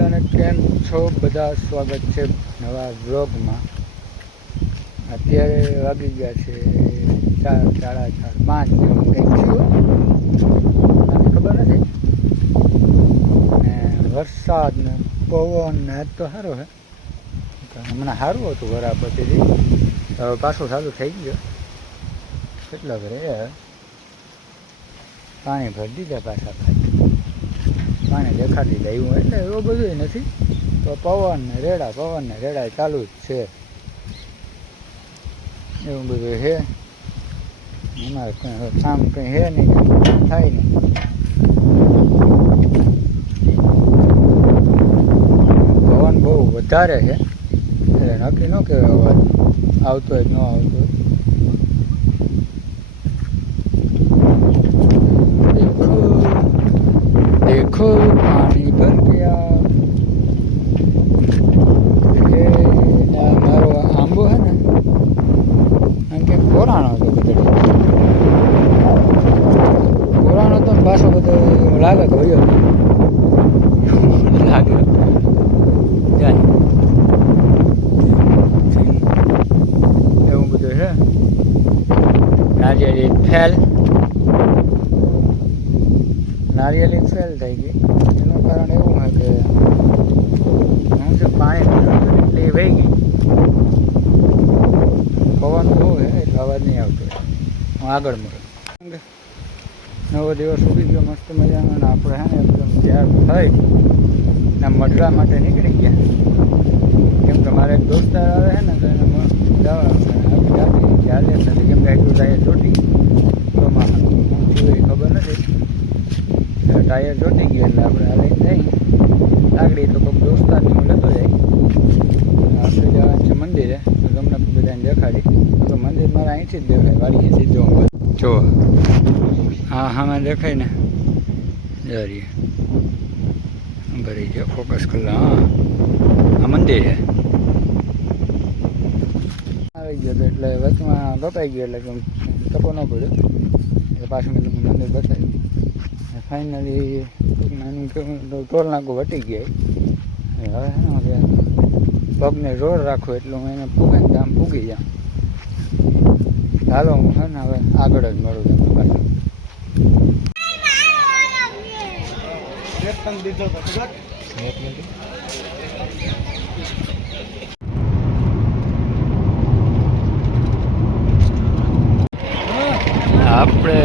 બધાને કેમ છો બધા? સ્વાગત છે નવા વ્લોગમાં. અત્યારે વાગી ગયા છે 4, 4:30, 5 કંઈક થયું, ખબર નથી. અને વરસાદ ને પવન ને આજ તો સારો છે. હમણાં સારું હતું વરા પછીથી, હવે પાછું ચાલુ થઈ ગયો. કેટલા ઘરે પાણી ભરી દીધા પાછા, પાણી દેખાડી દીધા એવું. એટલે એવું બધું નથી, તો પવન ને રેડા ચાલુ જ છે. એવું બધું છે. અમારે કામ કંઈ છે નહીં, થાય નહીં. પવન બહુ વધારે છે એટલે નક્કી ન કહેવાય અવાજ આવતો હોય કે ન આવતો હોય. देखो पानी भर गया. मारो आंबो है ने एम के पुराणो तो બધો પુરાણો તો પાછો બધો લાગે તો હોય લાગે જાય એવું બધું છે. નારિયેળી ફેલ થઈ ગઈ. એનું કારણ એવું છે કે હું છે પાણી એ વહી ગઈ. પવન બહુ છે એટલે અવાજ નહીં આવતો. હું આગળ મળું. નવો દિવસ ઉગી ગયો મસ્ત મજાનો. અને આપણે છે ને એકદમ તૈયાર થઈ ને મઢડા માટે નીકળી ગયા. કેમ કે મારે એક દોસ્તાર આવે છે ને તો એને ચાલે નથી. કેમ કે એટલું ટાયર ચોટી ચોમાસા એ ખબર નથી. ટાયર ચોટી ગયું એટલે આપણે હાલે જઈ આગળ તો કોઈક દોસ્તારની હું લેતો જાય. આપણે જવાનું છે મંદિરે, તો તમને બધાને દેખાડી. તો મંદિર મારા અહીંથી જ દેખાય, વાળીએ સીધો જો હા હા દેખાય ને જરીએ ભરી ગયો ફોકસ કર. હા આ મંદિર છે. આવી ગયો તો એટલે વચમાં કપાઈ ગયો એટલે તકો ન પડ્યો એટલે પાછું મેં તમને મંદિર બતાવ્યું. ફાઇનલી નાનું ટોલ નાકું વટી ગયા. હવે પગને રોડ રાખો એટલે હું એને પૂગે ને આમ પૂગી જાઉં. હાલો હું છે ને હવે આગળ જ મળું તમને પાછું. આપણે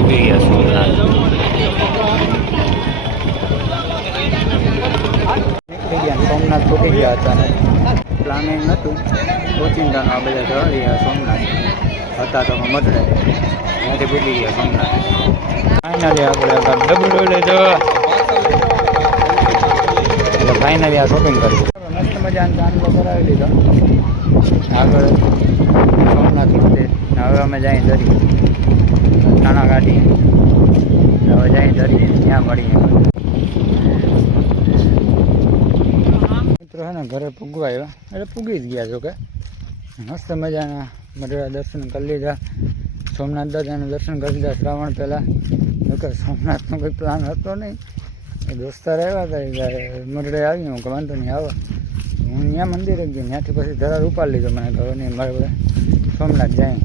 ઉગી ગયા સોમનાથ. સોમનાથ છૂટી ગયા હતા ને પ્લાનિંગ નહોતું. ઓચિંતાનું આ બધા ચડી ગયા સોમનાથ હતા તો મઢડે ત્યાંથી ભૂલી ગયા સોમનાથ. ફાઇનલી આપણે ડબલું લેજો એટલે ફાઇનલી આ શોપિંગ કરી મસ્ત મજાનો ચાંદલો કરાવી લીધો આગળ સોમનાથ મંદિર. હવે અમે જઈએ દરિયે નાના ગાડી. હવે જઈએ દરિયે ત્યાં મળીએ. મિત્રો છે ને ઘરે પૂગવા આવ્યા એટલે પૂગી જ ગયા. જો કે મસ્ત મજાના મઢડા દર્શન કરી લીધા. સોમનાથ દાદાના દર્શન કરી લીધા શ્રાવણ પહેલાં. જોકે સોમનાથનો કોઈ પ્લાન હતો નહીં. એ દોસ્તાર આવ્યા હતા ત્યારે મઢડે આવી. હું કે વાંધો નહીં આવો. હું ત્યાં મંદિરે ગયો. ત્યાંથી પછી ધરાર ઉપાડી લીધો. મને ખબર નહીં મારે બધા સોમનાથ જાય.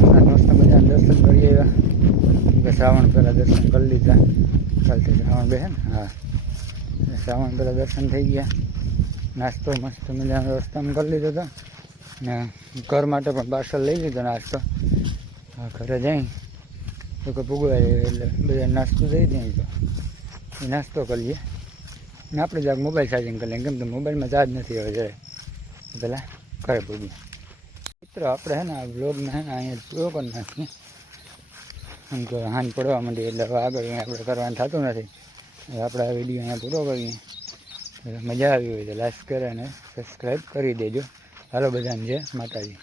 સોમનાથ મસ્ત મજાના દર્શન કરી આવ્યા. કે શ્રાવણ પહેલાં દર્શન કરી લીધા. કાલથી શ્રાવણ બે છે ને હા શ્રાવણ પહેલાં દર્શન થઈ ગયા. નાસ્તો મસ્ત મજાનો રસ્તામાં કરી લીધો હતો ને ઘર માટે પણ પાર્સલ લઈ લીધો નાસ્તો. ઘરે જઈ તો કે પૂગવા એટલે બધા નાસ્તો દઈ દઈએ. તો એ નાસ્તો કરીએ ને આપણે જરાક મોબાઈલ ચાર્જિંગ કરી લઈએ. કેમ કે મોબાઈલમાં ચાર્જ નથી હવે જરાય. પહેલાં ઘરે પૂગીએ. મિત્રો આપણે છે ને આ બ્લોગને છે ને અહીંયા પૂરો કરી નાખીએ. એમ કે હાંજ પડવા માંડી એટલે હવે આગળ આપણે કરવાનું થતું નથી. આપણે આ વિડીયો અહીંયા પૂરો કરીએ. મજા આવી હોય તો લાઈક કરે અને સબસ્ક્રાઈબ કરી દેજો. હાલો બધાને જય માતાજી.